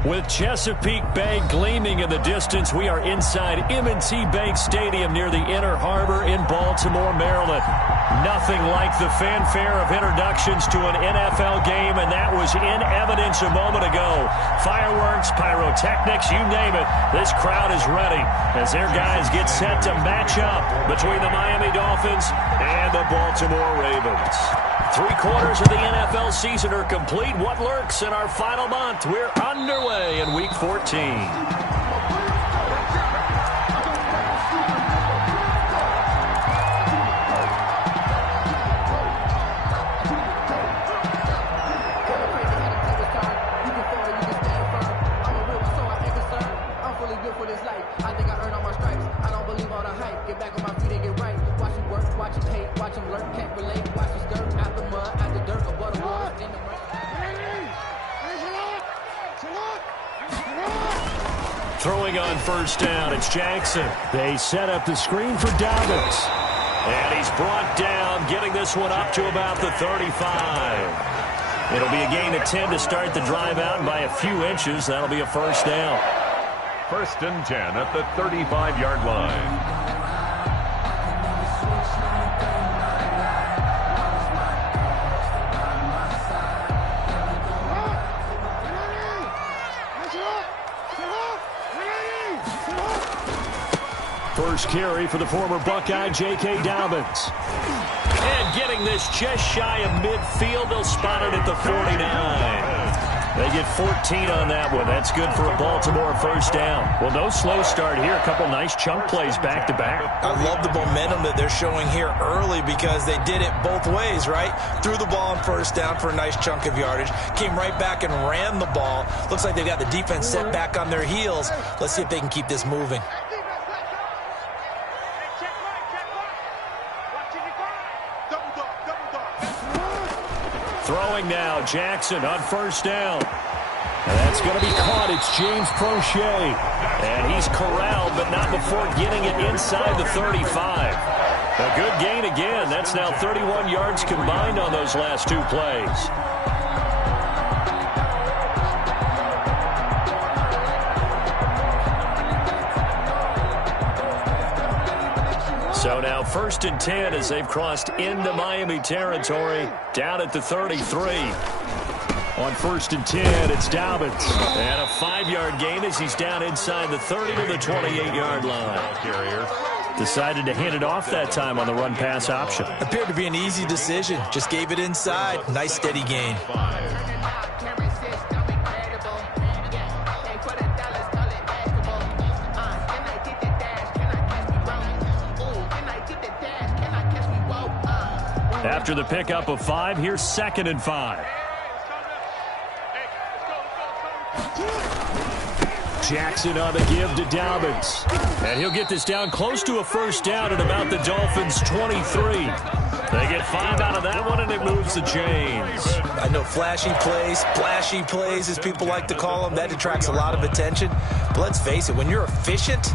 With Chesapeake Bay gleaming in the distance, we are inside M&T Bank Stadium near the Inner Harbor in Baltimore, Maryland. Nothing like the fanfare of introductions to an NFL game, and that was in evidence a moment ago. Fireworks, pyrotechnics, you name it. This crowd is ready as their guys get set to match up between the Miami Dolphins and the Baltimore Ravens. 3/4 of the NFL season are complete. What lurks in our final month? We're underway in Week 14. Throwing on first down, it's Jackson. They set up the screen for Dobbins. And he's brought down, getting this one up to about the 35. It'll be a gain of 10 to start the drive out, and by a few inches, that'll be a first down. 1st and 10 at the 35-yard line. First carry for the former Buckeye, J.K. Dobbins. And getting this just shy of midfield, they'll spot it at the 49. They get 14 on that one. That's good for a Baltimore first down. Well, no slow start here. A couple nice chunk plays back-to-back. I love the momentum that they're showing here early because they did it both ways, right? Threw the ball on first down for a nice chunk of yardage. Came right back and ran the ball. Looks like they've got the defense set back on their heels. Let's see if they can keep this moving. Throwing now, Jackson on first down. And that's going to be caught. It's James Prochet. And he's corralled, but not before getting it inside the 35. A good gain again. That's now 31 yards combined on those last two plays. So now 1st and 10 as they've crossed into Miami territory, down at the 33. On 1st and 10, it's Dobbins. And a 5-yard gain as he's down inside the 30 to the 28-yard line. Decided to hand it off that time on the run-pass option. Appeared to be an easy decision. Just gave it inside. Nice steady gain. After the pickup of 5, here's 2nd and 5. Jackson on the give to Dobbins. And he'll get this down close to a first down at about the Dolphins' 23. They get 5 out of that one, and it moves the chains. I know flashy plays, as people like to call them, that attracts a lot of attention. But let's face it, when you're efficient,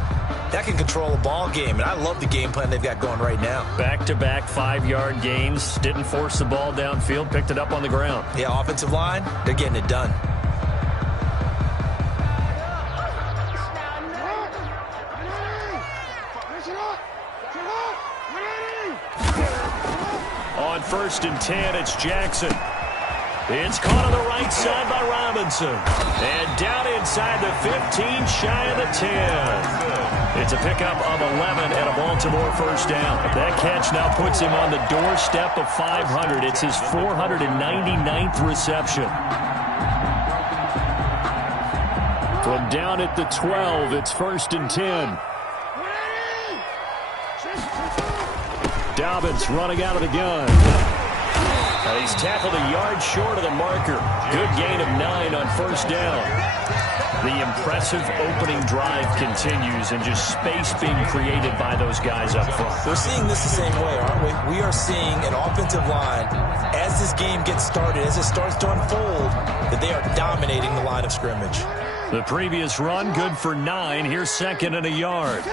that can control a ball game, and I love the game plan they've got going right now. Back-to-back 5-yard gains. Didn't force the ball downfield, picked it up on the ground. Yeah, offensive line, they're getting it done. On 1st and 10, it's Jackson. It's caught on the right side by Robinson. And down inside the 15, shy of the 10. It's a pickup of 11 and a Baltimore first down. That catch now puts him on the doorstep of 500. It's his 499th reception. From down at the 12, it's 1st and 10. Dobbins running out of the gun. And he's tackled a yard short of the marker. Good gain of 9 on first down. The impressive opening drive continues, and just space being created by those guys up front. We're seeing this the same way, aren't we? We are seeing an offensive line, as this game gets started, as it starts to unfold, that they are dominating the line of scrimmage. The previous run, good for 9. Here's 2nd and a yard.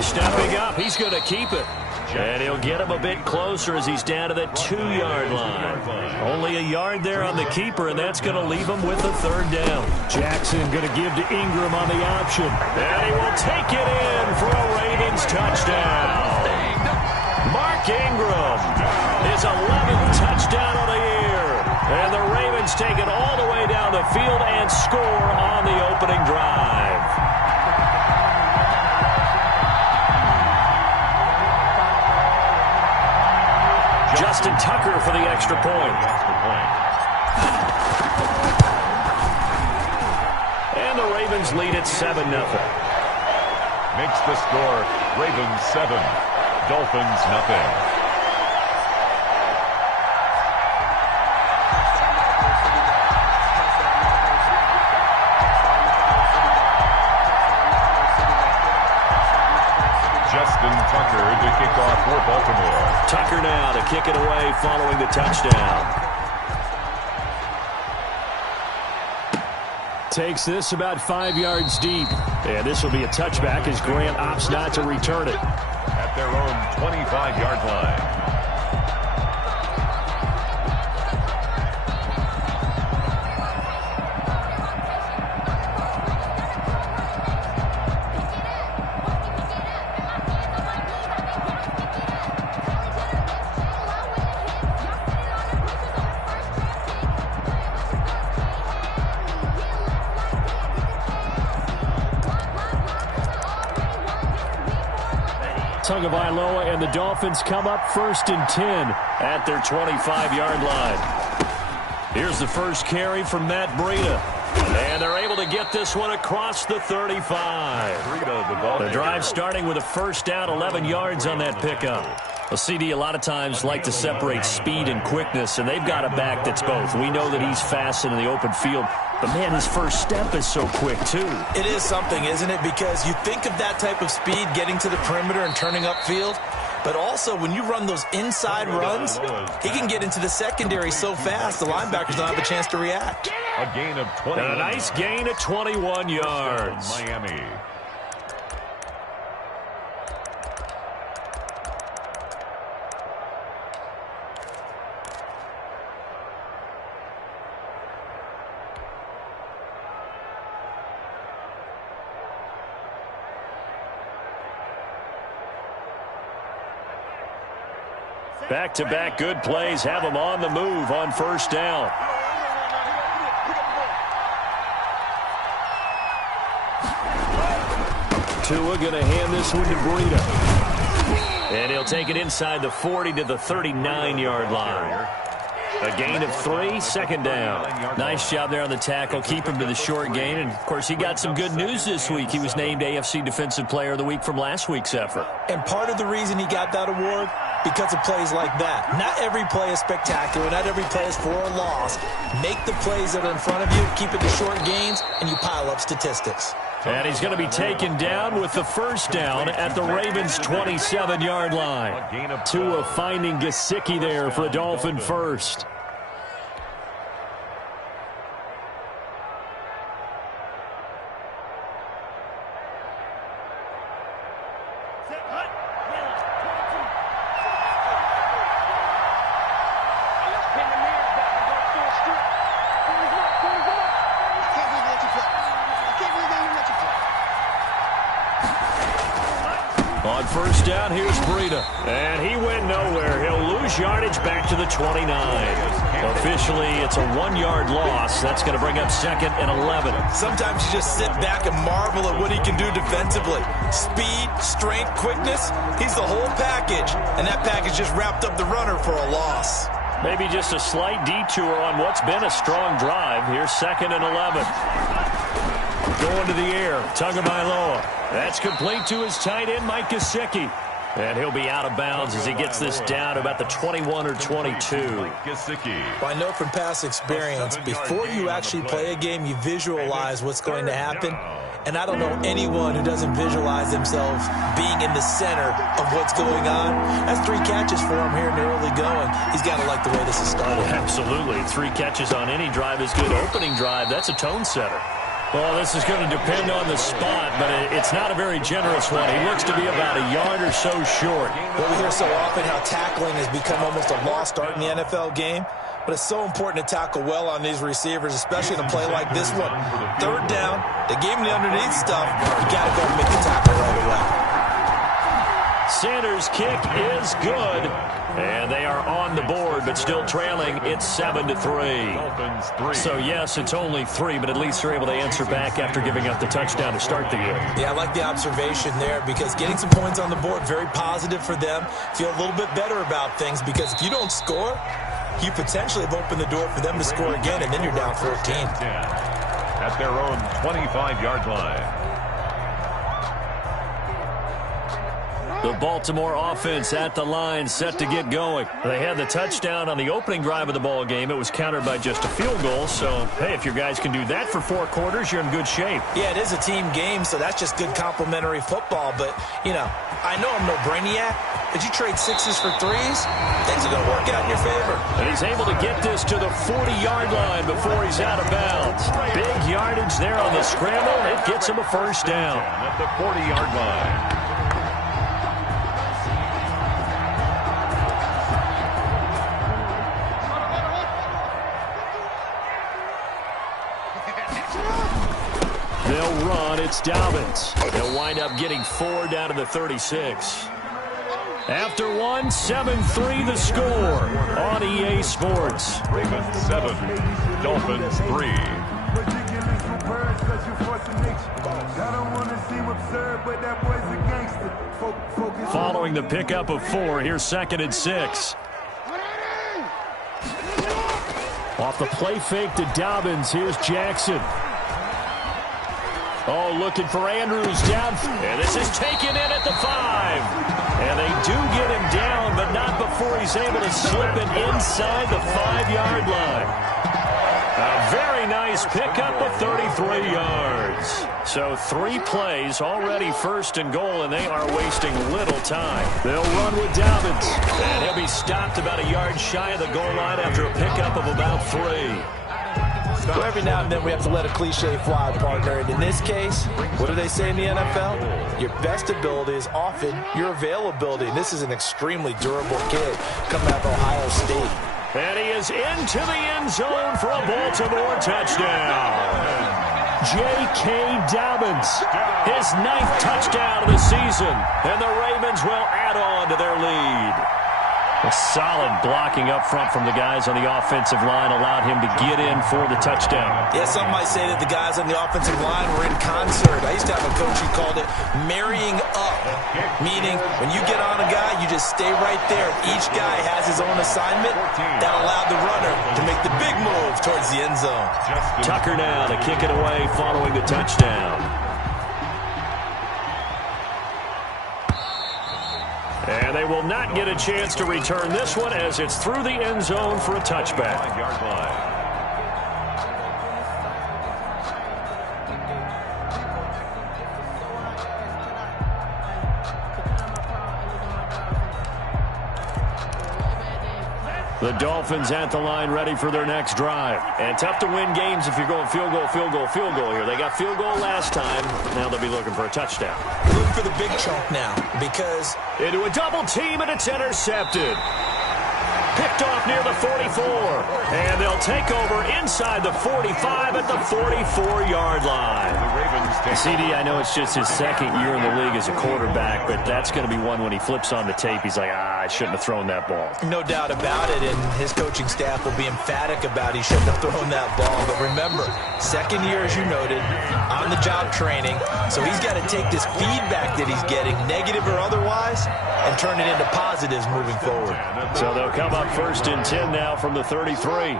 Stepping up, he's going to keep it. And he'll get him a bit closer as he's down to the 2-yard line. Only a yard there on the keeper, and that's going to leave him with a third down. Jackson going to give to Ingram on the option. And he will take it in for a Ravens touchdown. Mark Ingram, his 11th touchdown of the year. And the Ravens take it all the way down the field and score on the opening drive. Justin Tucker for the extra point. And the Ravens lead at 7-0. Makes the score Ravens 7, Dolphins nothing. Justin Tucker to kick off for Baltimore. Tucker now to kick it away following the touchdown. Takes this about 5 yards deep. And this will be a touchback as Grant opts not to return it. At their own 25-yard line. Tagovailoa and the Dolphins come up 1st and 10 at their 25-yard line. Here's the first carry from Matt Breida. And they're able to get this one across the 35. The drive starting with a first down, 11 yards on that pickup. Well, CD, a lot of times like to separate speed and quickness, and they've got a back that's both. We know that he's fast in the open field, but, man, his first step is so quick, too. It is something, isn't it? Because you think of that type of speed getting to the perimeter and turning upfield, but also when you run those inside runs, he can get into the secondary so fast the linebackers don't have a chance to react. A gain of 20. And a nice gain of 21 yards. Miami. Back-to-back good plays have them on the move on first down. Tua going to hand this one to Breida. And he'll take it inside the 40 to the 39-yard line. A gain of 3, 2nd down. Nice job there on the tackle. Keep him to the short gain. And, of course, he got some good news this week. He was named AFC Defensive Player of the Week from last week's effort. And part of the reason he got that award, because of plays like that. Not every play is spectacular. Not every play is for a loss. Make the plays that are in front of you, keep it to short gains, and you pile up statistics. And he's going to be taken down with the first down at the Ravens' 27-yard line. Tua finding Gesicki there for a Dolphin first. On first down, here's Breida. And he went nowhere. He'll lose yardage back to the 29. Officially, it's a 1-yard loss. That's going to bring up 2nd and 11. Sometimes you just sit back and marvel at what he can do defensively. Speed, strength, quickness. He's the whole package. And that package just wrapped up the runner for a loss. Maybe just a slight detour on what's been a strong drive. Here's 2nd and 11. Going to the air, Tagovailoa. That's complete to his tight end, Mike Gesicki. And he'll be out of bounds as he gets this down to about the 21 or 22. Well, I know from past experience, before you actually play a game, you visualize what's going to happen. And I don't know anyone who doesn't visualize themselves being in the center of what's going on. That's 3 catches for him here in the early going. He's got to like the way this is started. Absolutely. 3 catches on any drive is good. Opening drive, that's a tone setter. Well, this is going to depend on the spot, but it's not a very generous one. He looks to be about a yard or so short. Well, we hear so often how tackling has become almost a lost art in the NFL game, but it's so important to tackle well on these receivers, especially in a play like this one. Third down, they gave him the underneath stuff. You got to go and make the tackle right away. Sanders' kick is good, and they are on the board, but still trailing. It's 7-3. So, yes, it's only 3, but at least they're able to answer back after giving up the touchdown to start the year. Yeah, I like the observation there because getting some points on the board, very positive for them. Feel a little bit better about things because if you don't score, you potentially have opened the door for them to score again, and then you're down 14. At their own 25-yard line. The Baltimore offense at the line, set to get going. They had the touchdown on the opening drive of the ball game. It was countered by just a field goal. So, hey, if your guys can do that for 4 quarters, you're in good shape. Yeah, it is a team game, so that's just good complimentary football. But, you know, I know I'm no brainiac, but you trade 6s for 3s, things are going to work out in your favor. And he's able to get this to the 40-yard line before he's out of bounds. Big yardage there on the scramble. It gets him a first down. At the 40-yard line. They'll run. It's Dolphins. They'll wind up getting 4 down to the 36. After 1, 7-3 the score on EA Sports. Ravens 7, Dolphins 3. Following the pickup of 4, here's 2nd and 6. Off the play fake to Dobbins, here's Jackson. Oh, looking for Andrews down. And this is taken in at the 5. And they do get him down, but not before he's able to slip it inside the 5-yard line. A very nice pickup of 33 yards. So 3 plays, already 1st and goal, and they are wasting little time. They'll run with Dobbins. And he'll be stopped about a yard shy of the goal line after a pickup of about 3. So every now and then we have to let a cliche fly, partner. And in this case, what do they say in the NFL? Your best ability is often your availability. And this is an extremely durable kid coming out of Ohio State. And he is into the end zone for a Baltimore touchdown. J.K. Dobbins, his 9th touchdown of the season. And the Ravens will add on to their lead. A solid blocking up front from the guys on the offensive line allowed him to get in for the touchdown. Yeah, some might say that the guys on the offensive line were in concert. I used to have a coach who called it marrying up, meaning when you get on a guy, you just stay right there. Each guy has his own assignment. That allowed the runner to make the big move towards the end zone. Tucker now to kick it away following the touchdown. And they will not get a chance to return this one as it's through the end zone for a touchback. 5-yard line. The Dolphins at the line ready for their next drive. And tough to win games if you're going field goal, field goal, field goal here. They got field goal last time. Now they'll be looking for a touchdown. Look for the big chunk now because into a double team and it's intercepted. Picked off near the 44. And they'll take over inside the 45 at the 44-yard line. CD, I know it's just his 2nd year in the league as a quarterback, but that's going to be one when he flips on the tape. He's like, I shouldn't have thrown that ball. No doubt about it, and his coaching staff will be emphatic about he shouldn't have thrown that ball. But remember, 2nd year, as you noted, on-the-job training, so he's got to take this feedback that he's getting, negative or otherwise, and turn it into positives moving forward. So they'll come up 1st and 10 now from the 33.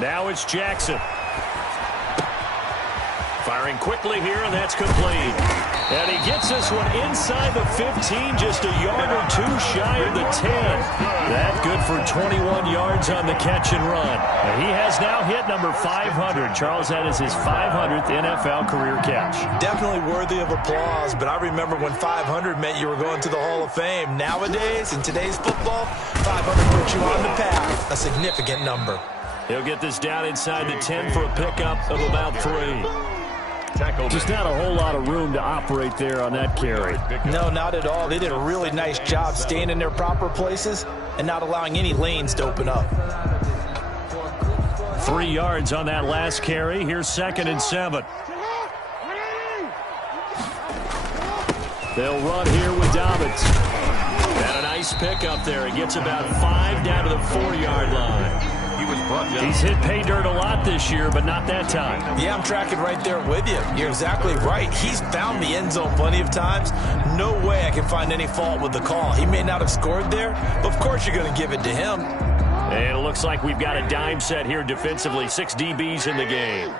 Now it's Jackson. Firing quickly here, and that's complete. And he gets this one inside the 15, just a yard or two shy of the 10. That good for 21 yards on the catch and run. And he has now hit number 500. Charles, that is his 500th NFL career catch. Definitely worthy of applause, but I remember when 500 meant you were going to the Hall of Fame. Nowadays, in today's football, 500 puts you on the path, a significant number. He'll get this down inside the 10 for a pickup of about 3. Just not a whole lot of room to operate there on that carry. No, not at all. They did a really nice job staying in their proper places and not allowing any lanes to open up. 3 yards on that last carry. Here's 2nd and 7. They'll run here with Dobbins. And a nice pickup there. He gets about 5 down to the 4-yard line. He's hit pay dirt a lot this year, but not that time. Yeah, I'm tracking right there with you. You're exactly right. He's found the end zone plenty of times. No way I can find any fault with the call. He may not have scored there, but of course you're going to give it to him. And it looks like we've got a dime set here defensively. 6 DBs in the game.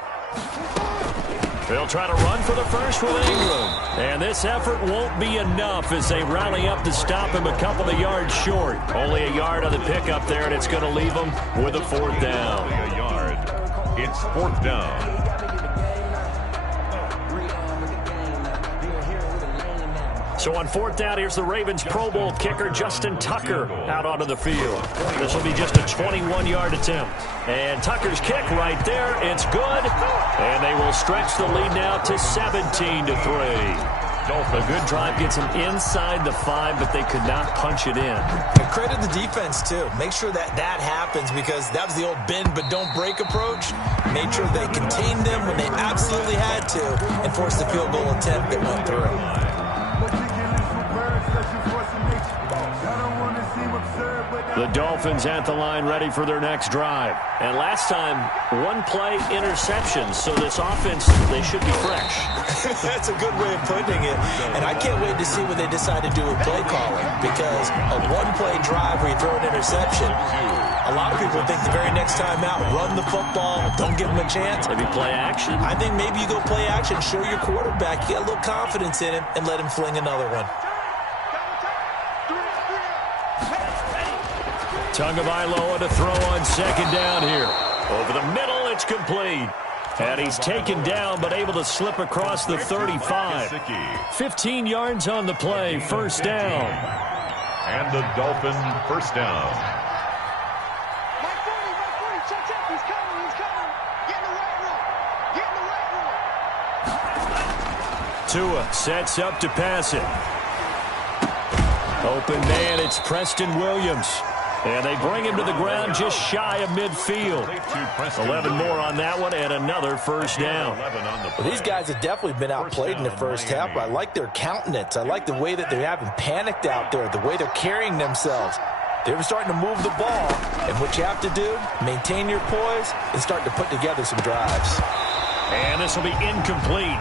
They'll try to run for the first with Ingram. And this effort won't be enough as they rally up to stop him a couple of yards short. Only a yard on the pickup there, and it's going to leave him with a 4th down. Only a yard. It's 4th down. So on 4th down, here's the Ravens Pro Bowl kicker Justin Tucker out onto the field. This will be just a 21-yard attempt. And Tucker's kick right there. It's good. And they will stretch the lead now to 17-3. A good drive gets them inside the 5, but they could not punch it in. And credit the defense, too. Make sure that happens because that was the old bend but don't break approach. Made sure they contained them when they absolutely had to and forced the field goal attempt that went through. The Dolphins at the line ready for their next drive. And last time, 1-play interceptions. So this offense, they should be fresh. That's a good way of putting it. And I can't wait to see what they decide to do with play calling. Because a 1-play drive where you throw an interception, a lot of people think the very next time out, run the football, don't give them a chance. Maybe play action? I think maybe you go play action, show your quarterback, you get a little confidence in him, and let him fling another one. Tagovailoa to throw on 2nd down here. Over the middle, it's complete. And he's taken down, but able to slip across the 35. 15 yards on the play, 1st down. And the Dolphin 1st down. Tua sets up to pass it. Open man, it's Preston Williams. And they bring him to the ground just shy of midfield. 11 more on that one and another 1st down. Well, these guys have definitely been outplayed in the first half, but I like their countenance. I like the way that they haven't panicked out there, the way they're carrying themselves. They're starting to move the ball, and what you have to do, maintain your poise and start to put together some drives. And this will be incomplete.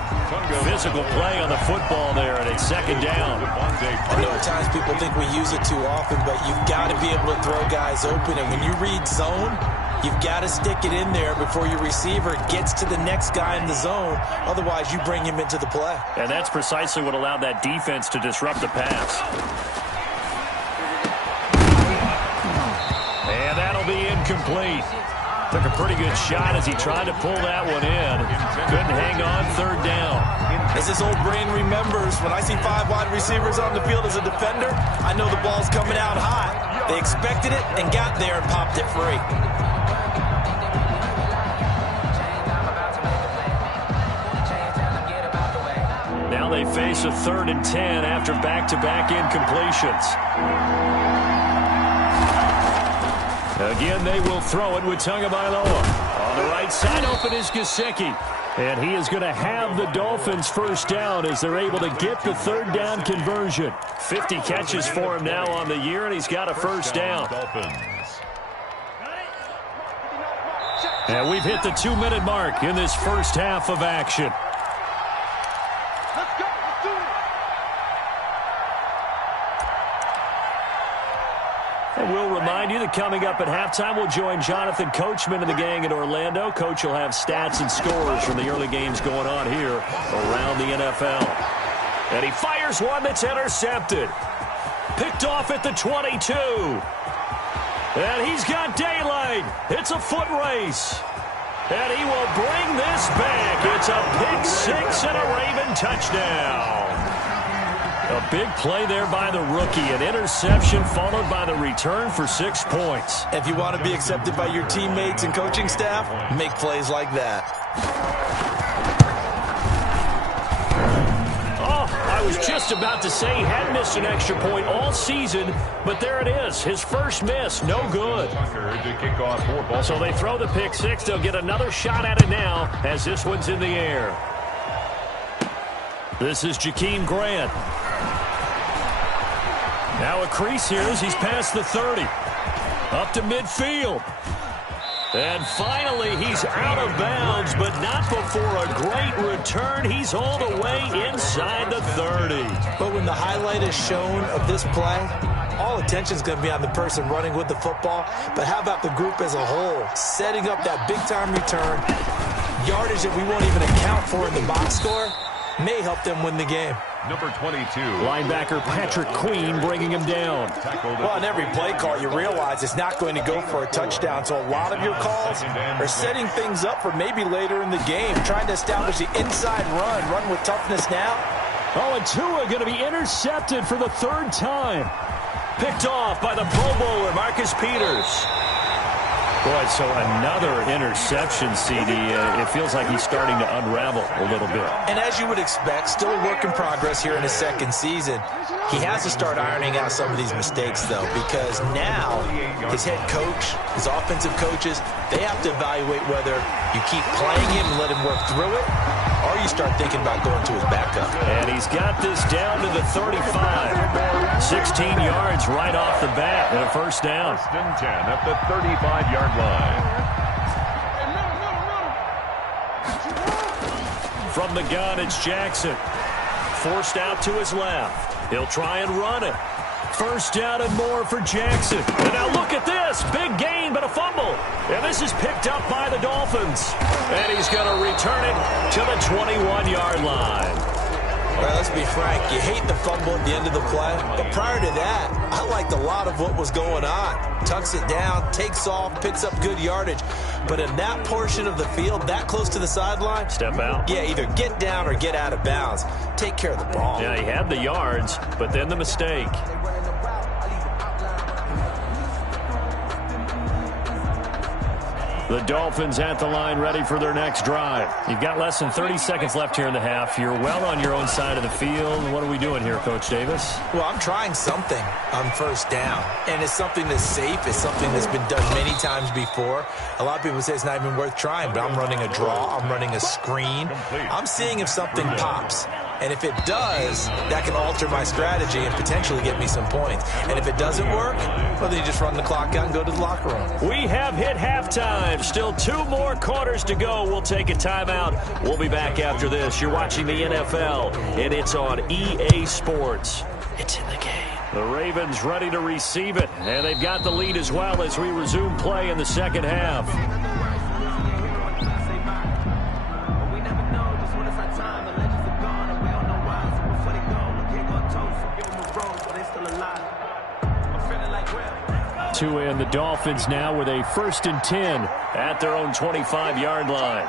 Physical play on the football there, and it's 2nd down. I know at times people think we use it too often, but you've got to be able to throw guys open. And when you read zone, you've got to stick it in there before your receiver gets to the next guy in the zone. Otherwise, you bring him into the play. And that's precisely what allowed that defense to disrupt the pass. And that'll be incomplete. Took a pretty good shot as he tried to pull that one in. Couldn't hang on, 3rd down. As this old brain remembers, when I see 5 wide receivers on the field as a defender, I know the ball's coming out hot. They expected it and got there and popped it free. Now they face a 3rd and 10 after back-to-back incompletions. Again, they will throw it with Tagovailoa. On the right side, open is Gesicki. And he is going to have the Dolphins 1st down as they're able to get the 3rd down conversion. 50 catches for him now on the year, and he's got a 1st down. And we've hit the 2-minute mark in this first half of action. And we'll remind you that coming up at halftime, we'll join Jonathan Coachman and the gang in Orlando. Coach will have stats and scores from the early games going on here around the NFL. And he fires one that's intercepted. Picked off at the 22. And he's got daylight. It's a foot race. And he will bring this back. It's a pick six and a Raven touchdown. A big play there by the rookie. An interception followed by the return for 6 points. If you want to be accepted by your teammates and coaching staff, make plays like that. I was just about to say he hadn't missed an extra point all season, but there it is. His first miss, no good. So they throw the pick six. They'll get another shot at it now as this one's in the air. This is Jakeem Grant. Now a crease here as he's past the 30. Up to midfield. And finally, he's out of bounds, but not before a great return. He's all the way inside the 30. But when the highlight is shown of this play, all attention is going to be on the person running with the football. But how about the group as a whole, setting up that big-time return, yardage that we won't even account for in the box score, may help them win the game. Number 22. Linebacker Patrick Queen bringing him down. Well, on every play call, you realize it's not going to go for a touchdown. So a lot of your calls are setting things up for maybe later in the game, trying to establish the inside run with toughness now. Oh, and Tua going to be intercepted for the third time. Picked off by the Pro Bowler, Marcus Peters. Boy, so another interception, CD. It feels like he's starting to unravel a little bit. And as you would expect, still a work in progress here in his second season. He has to start ironing out some of these mistakes, though, because now his head coach, his offensive coaches, they have to evaluate whether you keep playing him and let him work through it, or you start thinking about going to his backup. And he's got this down to the 35. 16 yards right off the bat and a first down. First and 10 at the 35-yard line. From the gun, it's Jackson. Forced out to his left. He'll try and run it. First down and more for Jackson. And now look at this. Big gain, but a fumble. And this is picked up by the Dolphins. And he's going to return it to the 21-yard line. All right, let's be frank. You hate the fumble at the end of the play. But prior to that, I liked a lot of what was going on. Tucks it down, takes off, picks up good yardage. But in that portion of the field, that close to the sideline, step out. Yeah, either get down or get out of bounds. Take care of the ball. Yeah, he had the yards, but then the mistake. The Dolphins at the line ready for their next drive. You've got less than 30 seconds left here in the half. You're well on your own side of the field. What are we doing here, Coach Davis? Well, I'm trying something on first down, and it's something that's safe. It's something that's been done many times before. A lot of people say it's not even worth trying, but I'm running a draw. I'm running a screen. I'm seeing if something pops. And if it does, that can alter my strategy and potentially get me some points. And if it doesn't work, well, then you just run the clock out and go to the locker room. We have hit halftime. Still 2 more quarters to go. We'll take a timeout. We'll be back after this. You're watching the NFL, and it's on EA Sports. It's in the game. The Ravens ready to receive it, and they've got the lead as well as we resume play in the second half. Tua and the Dolphins now with a 1st and 10 at their own 25-yard line.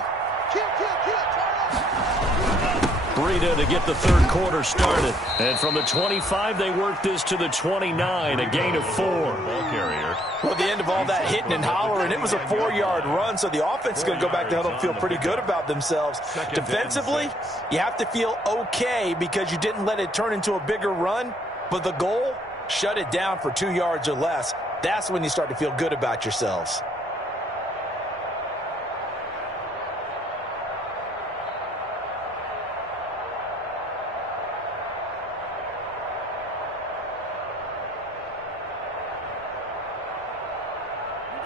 Breida to get the third quarter started. And from the 25, they work this to the 29, a gain of 4. Ball carrier. Well, at the end of all that hitting and hollering, it was a 4-yard run, so the offense is going to go back to huddle and feel pretty good about themselves. Defensively, you have to feel okay because you didn't let it turn into a bigger run, but the goal, shut it down for 2 yards or less. That's when you start to feel good about yourselves.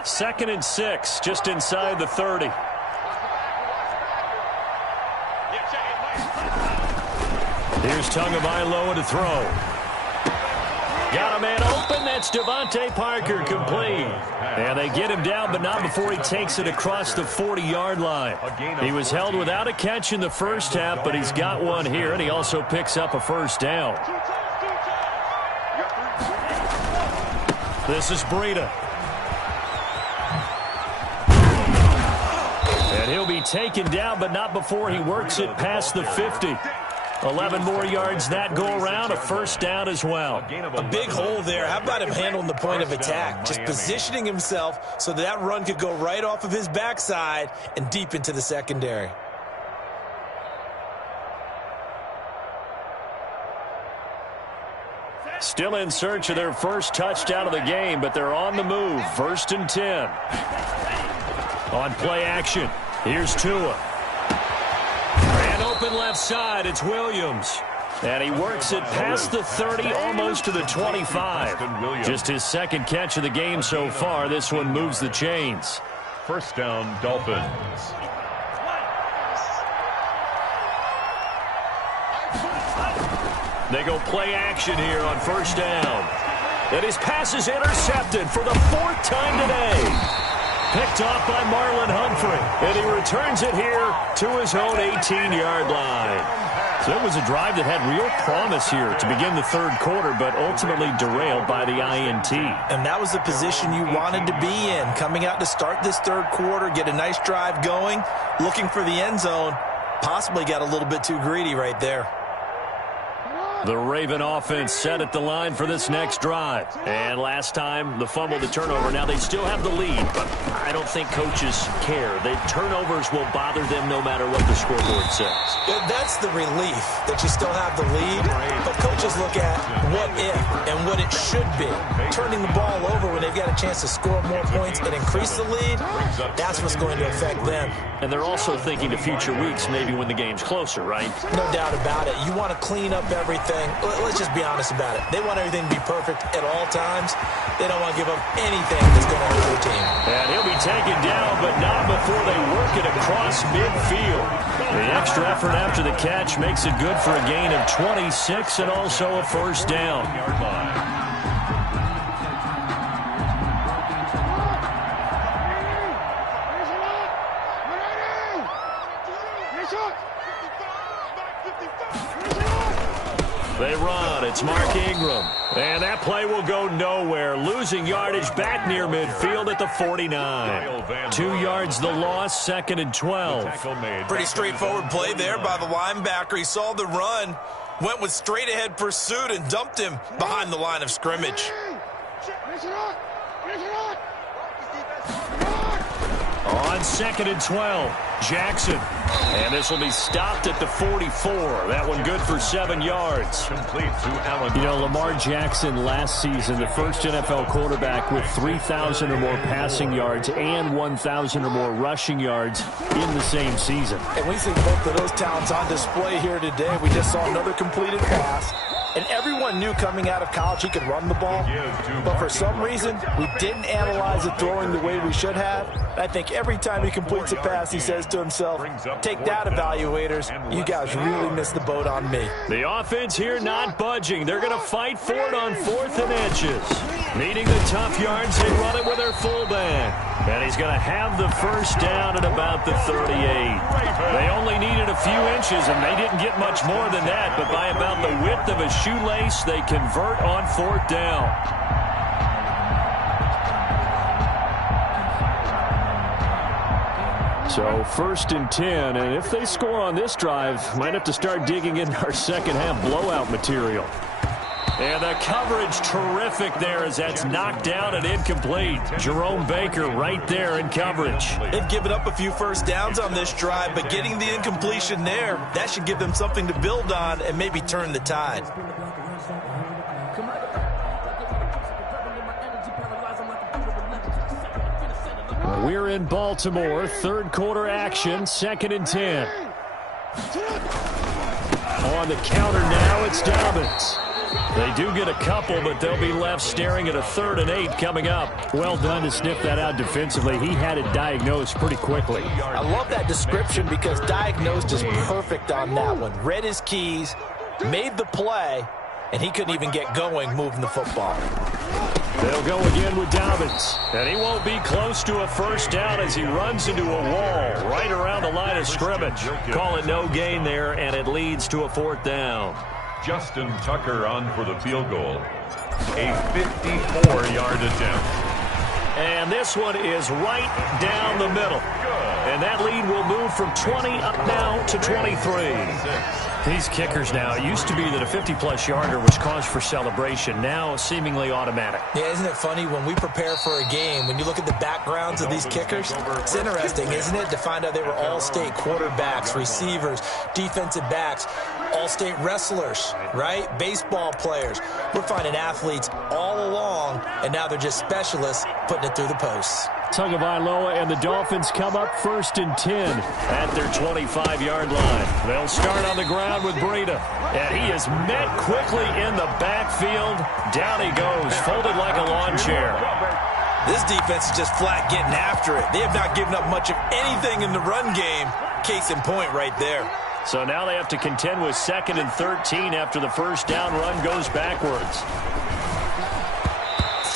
Second and 6, just inside the 30. Here's Tagovailoa to throw. Got a man open, That's Devontae Parker complete. And they get him down, but not before he takes it across the 40-yard line. He was held without a catch in the first half, but he's got one here, and he also picks up a first down. This is Breida. And he'll be taken down, but not before he works it past the 50. 11 more yards that go around, a first down as well. A big hole there. How about him handling the point of attack? Just positioning himself so that run could go right off of his backside and deep into the secondary. Still in search of their first touchdown of the game, but they're on the move. 1st and 10. On play action, here's Tua. And open left side, it's Williams. And he works it past the 30, almost to the 25. Just his second catch of the game so far. This one moves the chains. First down, Dolphins. They go play action here on first down. And his pass is intercepted for the 4th time today. Picked off by Marlon Humphrey. And he returns it here to his own 18-yard line. So it was a drive that had real promise here to begin the third quarter, but ultimately derailed by the INT. And that was the position you wanted to be in. Coming out to start this third quarter, get a nice drive going, looking for the end zone. Possibly got a little bit too greedy right there. The Raven offense set at the line for this next drive. And last time, the fumble, the turnover. Now they still have the lead, but I don't think coaches care. The turnovers will bother them no matter what the scoreboard says. That's the relief that you still have the lead, but coaches look at what if and what it should be. Turning the ball over when they've got a chance to score more points and increase the lead, that's what's going to affect them. And they're also thinking to future weeks, maybe when the game's closer, right? No doubt about it. You want to clean up everything. Let's just be honest about it. They want everything to be perfect at all times. They don't want to give up anything that's going to hurt their team. And he'll be taken down, but not before they work it across midfield. The extra effort after the catch makes it good for a gain of 26 and also a first down. They run. It's Mark Ingram. And that play will go nowhere. Losing yardage back near midfield at the 49. 2 yards the loss, 2nd and 12. Pretty straightforward play there by the linebacker. He saw the run, went with straight-ahead pursuit, and dumped him behind the line of scrimmage. On 2nd and 12, Jackson. And this will be stopped at the 44. That one good for 7 yards. Complete to Allen. You know, Lamar Jackson last season, the first NFL quarterback with 3,000 or more passing yards and 1,000 or more rushing yards in the same season. And we see both of those talents on display here today. We just saw another completed pass. And everyone knew coming out of college he could run the ball. But for some reason, we didn't analyze it throwing the way we should have. I think every time he completes a pass, he says to himself, take that, evaluators. You guys really missed the boat on me. The offense here not budging. They're going to fight for it on 4th and inches. Needing the tough yards, they run it with their fullback. And he's going to have the first down at about the 38. They only needed a few inches, and they didn't get much more than that. But by about the width of a shoelace, they convert on 4th down. So 1st and 10, and if they score on this drive, might have to start digging into our second half blowout material. And the coverage terrific there as that's knocked down and incomplete. Jerome Baker right there in coverage. They've given up a few first downs on this drive, but getting the incompletion there, that should give them something to build on and maybe turn the tide. We're in Baltimore, third quarter action, 2nd and 10. On the counter now, it's Dobbins. They do get a couple, but they'll be left staring at a 3rd and 8 coming up. Well done to sniff that out defensively. He had it diagnosed pretty quickly. I love that description because diagnosed is perfect on that one. Read his keys, made the play, and he couldn't even get going moving the football. They'll go again with Dolphins. And he won't be close to a first down as he runs into a wall right around the line of scrimmage. Call it no gain there, and it leads to a fourth down. Justin Tucker on for the field goal. A 54-yard attempt. And this one is right down the middle. And that lead will move from 20 up now to 23. These kickers now, it used to be that a 50-plus yarder was cause for celebration. Now seemingly automatic. Yeah, isn't it funny when we prepare for a game, when you look at the backgrounds of these kickers, it's interesting, isn't it, to find out they were all-state quarterbacks, receivers, defensive backs, all-state wrestlers, right? Baseball players. We're finding athletes all along, and now they're just specialists putting it through the posts. Tagovailoa and the Dolphins come up 1st and 10 at their 25-yard line. They'll start on the ground with Breida. And he is met quickly in the backfield. Down he goes, folded like a lawn chair. This defense is just flat getting after it. They have not given up much of anything in the run game. Case in point right there. So now they have to contend with 2nd and 13 after the first down run goes backwards.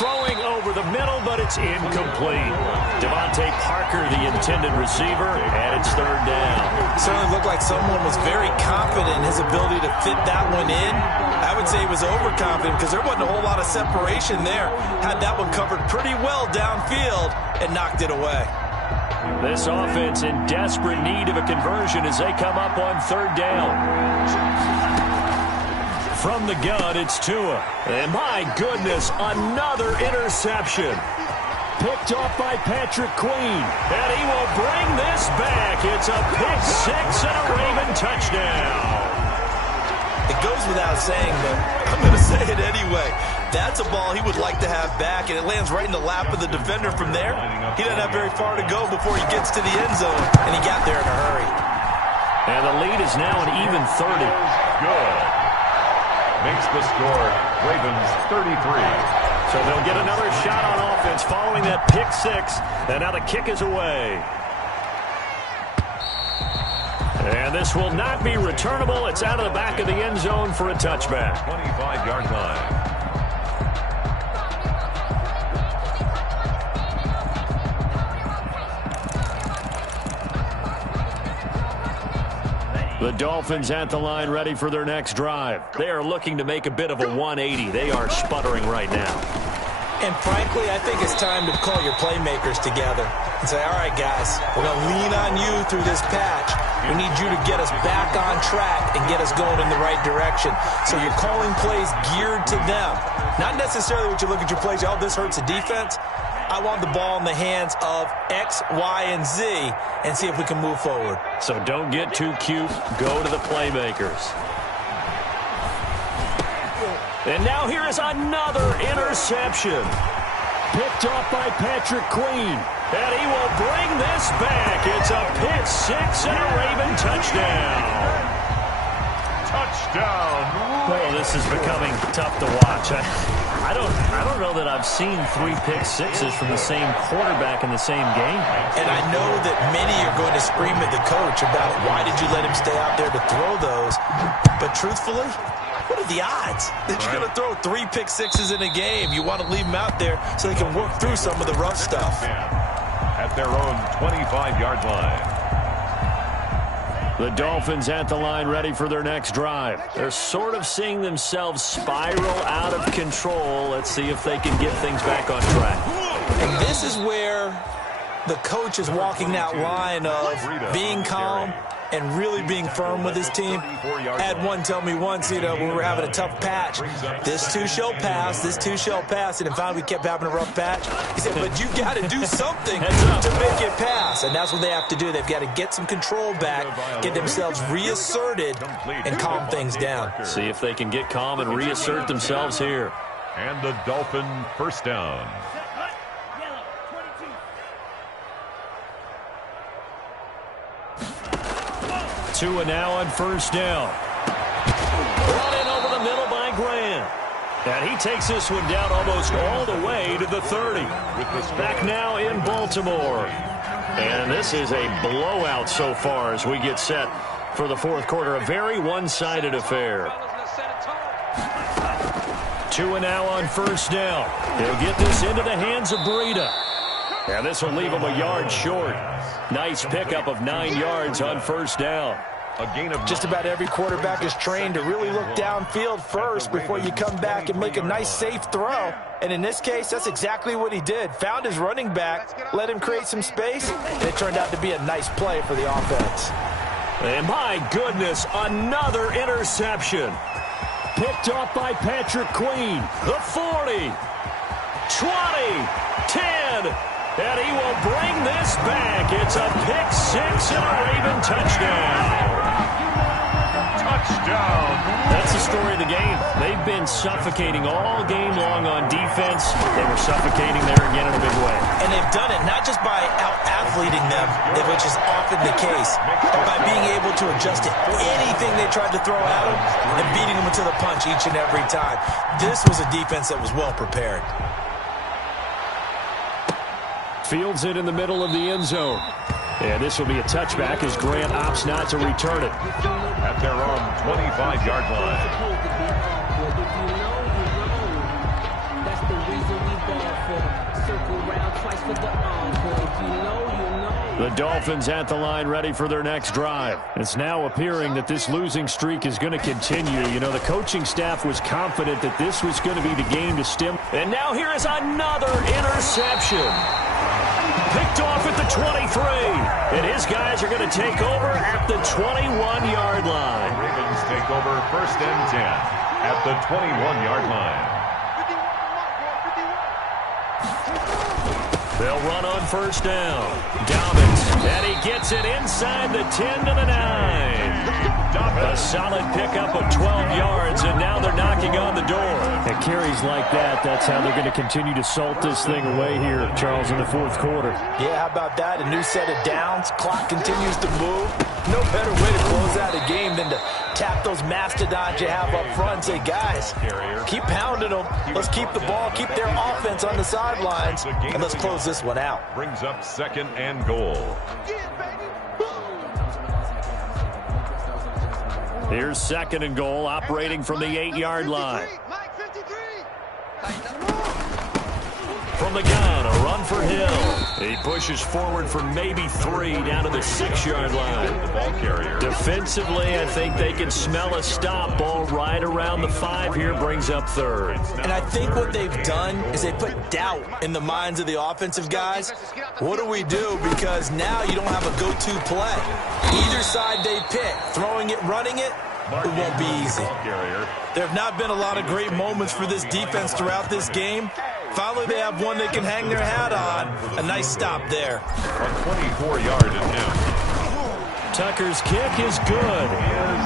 Throwing over the middle, but it's incomplete. Devontae Parker, the intended receiver, and it's 3rd down. Certainly looked like someone was very confident in his ability to fit that one in. I would say he was overconfident because there wasn't a whole lot of separation there. Had that one covered pretty well downfield and knocked it away. This offense in desperate need of a conversion as they come up on 3rd down. From the gun, it's Tua. And my goodness, another interception. Picked off by Patrick Queen. And he will bring this back. It's a pick six and a Raven touchdown. It goes without saying, but I'm going to say it anyway. That's a ball he would like to have back, and it lands right in the lap of the defender from there. He doesn't have very far to go before he gets to the end zone, and he got there in a hurry. And the lead is now an even 30. Good. Makes the score Ravens 33. So they'll get another shot on offense following that pick six. And now the kick is away. And this will not be returnable. It's out of the back of the end zone for a touchback. 25-yard line. The Dolphins at the line ready for their next drive. They are looking to make a bit of a 180. They are sputtering right now. And frankly, I think it's time to call your playmakers together and say, all right, guys, we're going to lean on you through this patch. We need you to get us back on track and get us going in the right direction. So you're calling plays geared to them. Not necessarily what you look at your plays, oh, this hurts the defense. I want the ball in the hands of X, Y, and Z and see if we can move forward. So don't get too cute. Go to the playmakers. And now here is another interception. Picked off by Patrick Queen. And he will bring this back. It's a pick six and a Raven touchdown. Touchdown. Well, this is becoming tough to watch. I don't know that I've seen 3 pick sixes from the same quarterback in the same game. And I know that many are going to scream at the coach about why did you let him stay out there to throw those. But truthfully, what are the odds that you're going to throw 3 pick sixes in a game? You want to leave them out there so they can work through some of the rough stuff. At their own 25-yard line. The Dolphins at the line ready for their next drive. They're sort of seeing themselves spiral out of control. Let's see if they can get things back on track. And this is where the coach is walking that line of being calm and really being firm with his team. I had one tell me once, when we were having a tough patch, this too shall pass, this too shall pass. And then finally we kept having a rough patch. He said, but you got to do something to make it pass. And that's what they have to do. They've got to get some control back, get themselves reasserted, and calm things down. See if they can get calm and reassert themselves here. And the Dolphin first down. Tua now on first down. Brought in over the middle by Grant. And he takes this one down almost all the way to the 30. Back now in Baltimore. And this is a blowout so far as we get set for the fourth quarter. A very one-sided affair. Two and now on first down. He'll get this into the hands of Breida. And this will leave him a yard short. Nice pickup of 9 yards on first down. Just about every quarterback is trained to really look downfield first before you come back and make a nice, safe throw. And in this case, that's exactly what he did. Found his running back, let him create some space, and it turned out to be a nice play for the offense. And my goodness, another interception. Picked off by Patrick Queen. The 40, 20, 10. And he will bring this back. It's a pick-6 and a Raven touchdown. Touchdown. That's the story of the game. They've been suffocating all game long on defense. They were suffocating there again in a big way. And they've done it not just by out-athleting them, which is often the case, but by being able to adjust to anything they tried to throw at them and beating them to the punch each and every time. This was a defense that was well prepared. Fields it in the middle of the end zone. And this will be a touchback as Grant opts not to return it. At their own 25-yard line. The Dolphins at the line ready for their next drive. It's now appearing that this losing streak is going to continue. You know, the coaching staff was confident that this was going to be the game to stem. And now here is another interception. Picked off at the 23. And his guys are going to take over at the 21-yard line. Ravens take over first and 10 at the 21-yard line. They'll run on first down. Dobbins, and he gets it inside the 10 to the 9. A solid pickup of 12 yards, and now they're knocking on the door. And carries like that, that's how they're going to continue to salt this thing away here, Charles, in the fourth quarter. Yeah, how about that? A new set of downs. Clock continues to move. No better way to close out a game than to tap those mastodons you have up front and say, guys, keep pounding them. Let's keep the ball, keep their offense on the sidelines, and let's close this one out. Brings up second and goal. Here's second and goal, operating from the 8-yard line. From the gun, a run for Hill. He pushes forward for maybe 3 down to the 6-yard line. The ball carrier. Defensively, I think they can smell a stop. Ball right around the 5 here, brings up third. And I think what they've done is they put doubt in the minds of the offensive guys. What do we do? Because now you don't have a go-to play. Either side they pick, throwing it, running it, it won't be easy. There have not been a lot of great moments for this defense throughout this game. Finally, they have one they can hang their hat on. A nice stop there. On 24-yard attempt. Tucker's kick is good.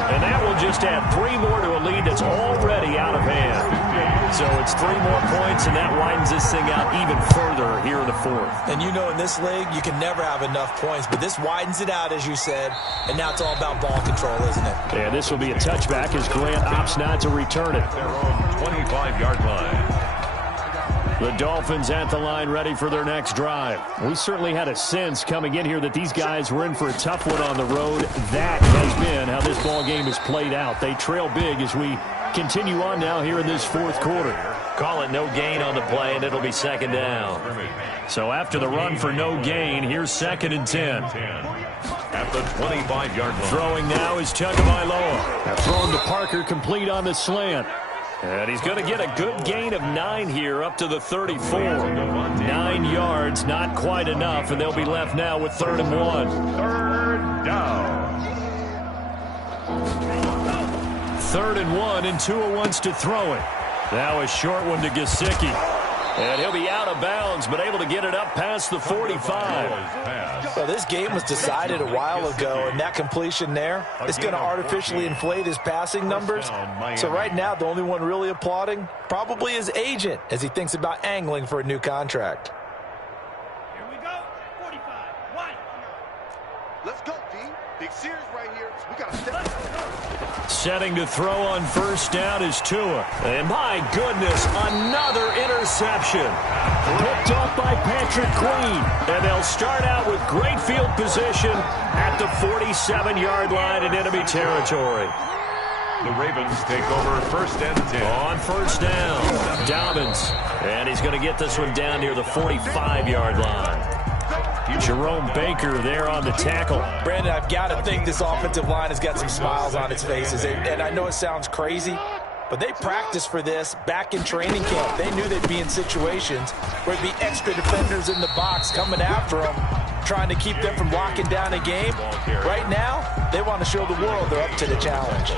And that will just add 3 more to a lead that's already out of hand. So it's 3 more points, and that widens this thing out even further here in the fourth. And you know in this league, you can never have enough points, but this widens it out, as you said, and now it's all about ball control, isn't it? And this will be a touchback as Grant opts not to return it. Their own 25-yard line. The Dolphins at the line ready for their next drive. We certainly had a sense coming in here that these guys were in for a tough one on the road. That has been how this ball game has played out. They trail big as we continue on now here in this fourth quarter. Call it no gain on the play, and it'll be second down. So after the run for no gain, here's second and 10. At the 25-yard line. Throwing now is Tagovailoa. Now thrown to Parker, complete on the slant. And he's going to get a good gain of 9 here up to the 34. 9 yards, not quite enough, and they'll be left now with 3rd and 1. Third down. 3rd and 1, and Tua wants to throw it. Now a short one to Gesicki. And he'll be out of bounds, but able to get it up past the 45. Well, this game was decided a while ago, and that completion there is going to artificially inflate his passing numbers. So right now, the only one really applauding probably his agent as he thinks about angling for a new contract. Here we go. 45. 1. Let's go, D. Big series right here. We got to step. Setting to throw on first down is Tua. And my goodness, another interception. Picked off by Patrick Queen. And they'll start out with great field position at the 47-yard line in enemy territory. The Ravens take over 1st and 10. On 1st down, Dolphins. And he's going to get this one down near the 45-yard line. Jerome Baker there on the tackle. Brandon, I've got to think this offensive line has got some smiles on its faces. And I know it sounds crazy, but they practiced for this back in training camp. They knew they'd be in situations where there'd be extra defenders in the box coming after them, trying to keep them from locking down a game. Right now, they want to show the world they're up to the challenge.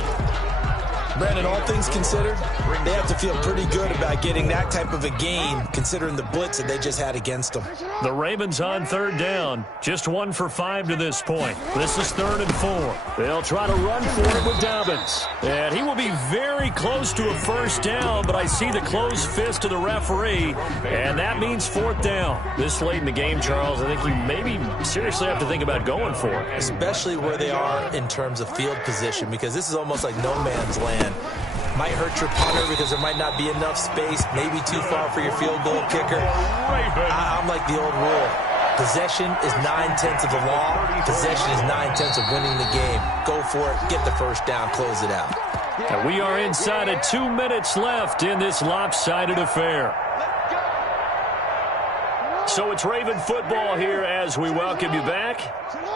Brandon, all things considered, they have to feel pretty good about getting that type of a gain, considering the blitz that they just had against them. The Ravens on 3rd down. Just 1 for 5 to this point. This is 3rd and 4. They'll try to run for it with Dobbins. And he will be very close to a 1st down, but I see the closed fist of the referee, and that means 4th down. This late in the game, Charles, I think you maybe seriously have to think about going for it. Especially where they are in terms of field position, because this is almost like no man's land. Might hurt your punter because there might not be enough space, maybe too far for your field goal kicker. I'm like the old rule. Possession is 9/10 of the law. Possession is 9/10 of winning the game. Go for it, get the 1st down, close it out. And we are inside of 2 minutes left in this lopsided affair. So it's Raven football here as we welcome you back.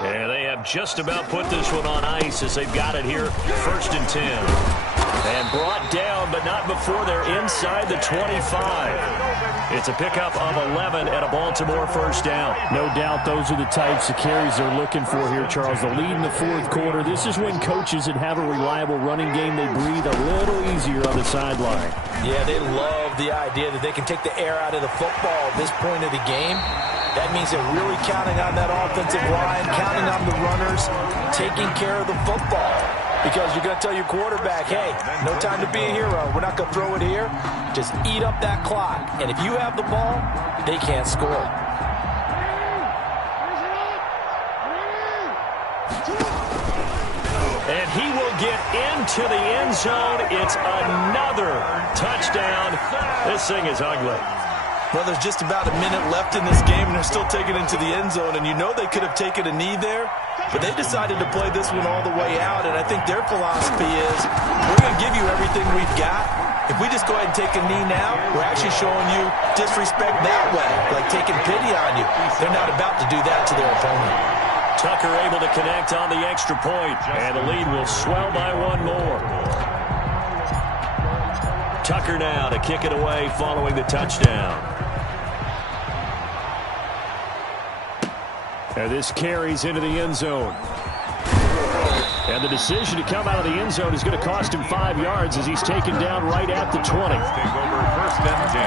And they have just about put this one on ice as they've got it here, 1st and 10. And brought down, but not before they're inside the 25. It's a pickup of 11 at a Baltimore 1st down. No doubt those are the types of carries they're looking for here, Charles. The lead in the 4th quarter. This is when coaches that have a reliable running game, they breathe a little easier on the sideline. Yeah, they love the idea that they can take the air out of the football at this point of the game. That means they're really counting on that offensive line, counting on the runners, taking care of the football. Because you're going to tell your quarterback, hey, no time to be a hero. We're not going to throw it here. Just eat up that clock. And if you have the ball, they can't score. And he will get into the end zone. It's another touchdown. This thing is ugly. Well, there's just about a minute left in this game, and they're still taking it into the end zone. And you know they could have taken a knee there, but they decided to play this one all the way out. And I think their philosophy is, we're going to give you everything we've got. If we just go ahead and take a knee now, we're actually showing you disrespect that way, like taking pity on you. They're not about to do that to their opponent. Tucker able to connect on the extra point, and the lead will swell by 1 more. Tucker now to kick it away following the touchdown. And this carries into the end zone. And the decision to come out of the end zone is going to cost him 5 yards as he's taken down right at the 20. Take over 1st and 10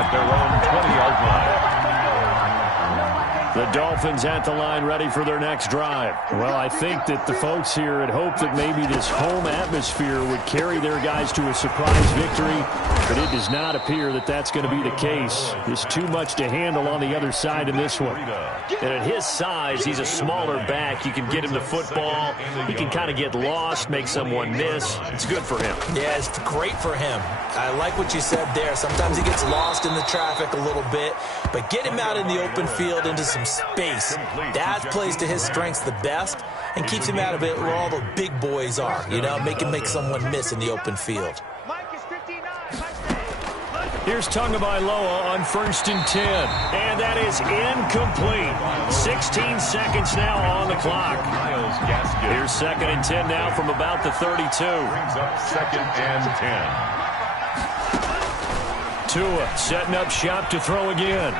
at their own 20-yard line. The Dolphins at the line ready for their next drive. Well, I think that the folks here had hoped that maybe this home atmosphere would carry their guys to a surprise victory, but it does not appear that that's going to be the case. There's too much to handle on the other side in this one. And at his size, he's a smaller back. You can get him the football. He can kind of get lost, make someone miss. It's good for him. Yeah, it's great for him. I like what you said there. Sometimes he gets lost in the traffic a little bit, but get him out in the open field into some space. That plays to his strengths the best and keeps him out of it where all the big boys are, you know, make someone miss in the open field. Here's Tagovailoa on 1st and 10. And that is incomplete. 16 seconds now on the clock. Here's 2nd and 10 now from about the 32. Brings up 2nd and 10. Tua setting up shop to throw again.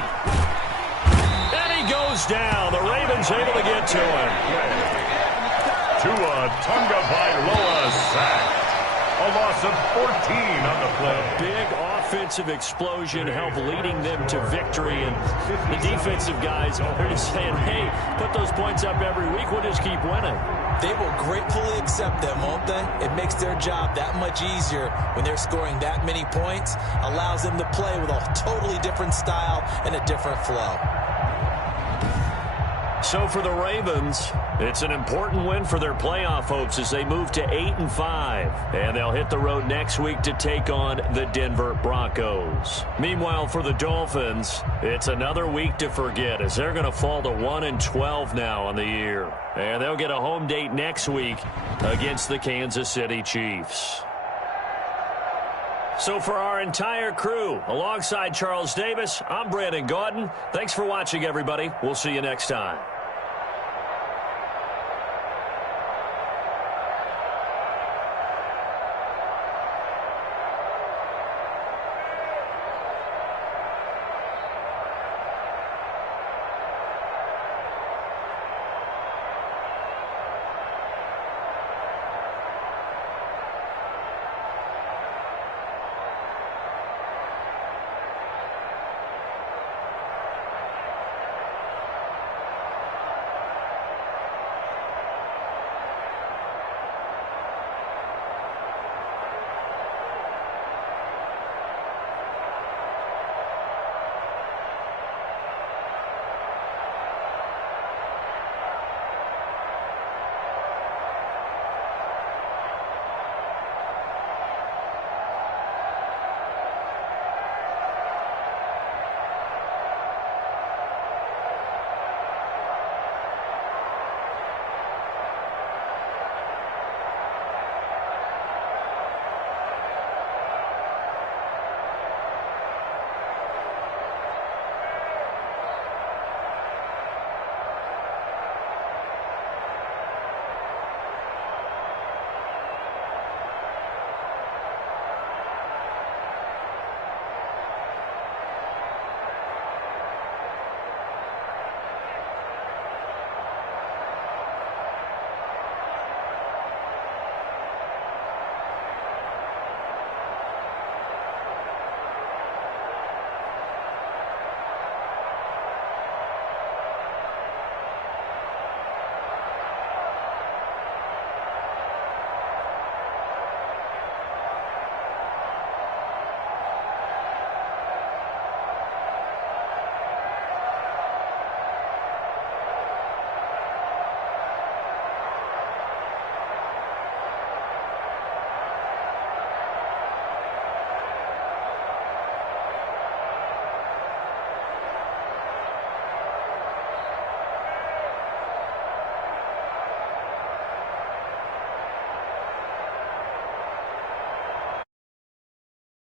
And he goes down. The Ravens able to get to him. Tua Tagovailoa sacked. A loss of 14 on the play. Big offensive explosion helped leading them to victory. And the defensive guys are just saying, hey, put those points up every week. We'll just keep winning. They will gratefully accept them, won't they? It makes their job that much easier when they're scoring that many points. Allows them to play with a totally different style and a different flow. So for the Ravens, it's an important win for their playoff hopes as they move to 8-5. And they'll hit the road next week to take on the Denver Broncos. Meanwhile, for the Dolphins, it's another week to forget as they're going to fall to 1-12 now on the year. And they'll get a home date next week against the Kansas City Chiefs. So for our entire crew, alongside Charles Davis, I'm Brandon Gaudin. Thanks for watching, everybody. We'll see you next time.